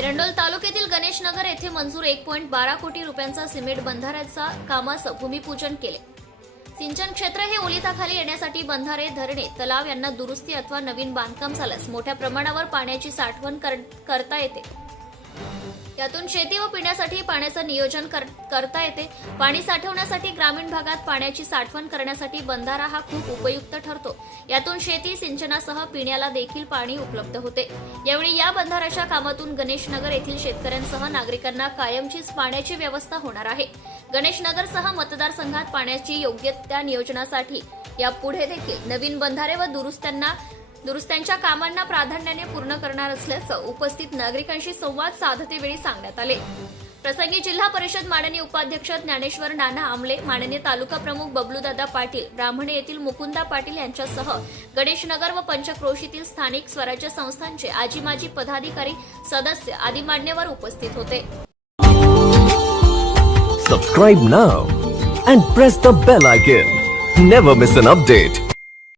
एरंडोल तालुक्यातील गणेशनगर येथे मंजूर एक पॉईंट बारा कोटी रुपयांचा सिमेंट बंधाऱ्याचा कामाचं भूमिपूजन केले. सिंचन क्षेत्र हे ओलिताखाली येण्यासाठी बंधारे धरणे तलाव यांना दुरुस्ती अथवा नवीन बांधकाम झाल्यास मोठ्या प्रमाणावर पाण्याची साठवण कर- करता येते. यातून शेती व पिण्यासाठी पाण्याचं नियोजन कर- करता येते. पाणी साठवण्यासाठी ग्रामीण भागात पाण्याची साठवण करण्यासाठी बंधारा हा खूप उपयुक्त ठरतो. यातून शेती सिंचनासह पिण्याला देखील पाणी उपलब्ध होते. यावेळी या बंधाऱ्याच्या कामातून गणेशनगर येथील शेतकऱ्यांसह नागरिकांना कायमचीच पाण्याची व्यवस्था होणार आहे. गणेशनगरसह मतदारसंघात पाण्याची योग्य त्या नियोजनासाठी यापुढे देखील नवीन बंधारे व दुरुस्त्यांना दुरुस्त्यांच्या कामांना प्राधान्याने पूर्ण करणार असल्याचं उपस्थित नागरिकांशी संवाद साधतेवेळी सांगण्यात आले. प्रसंगी जिल्हा परिषद माननीय उपाध्यक्ष ज्ञानेश्वर नाना आमले माननीय तालुका प्रमुख बबलूदादा पाटील ब्राह्मणे येथील मुकुंदा पाटील यांच्यासह गणेशनगर व पंचक्रोशीतील स्थानिक स्वराज्य संस्थांचे आजी माजी पदाधिकारी सदस्य आदी मान्यवर उपस्थित होते. Subscribe now and press the bell icon never miss an update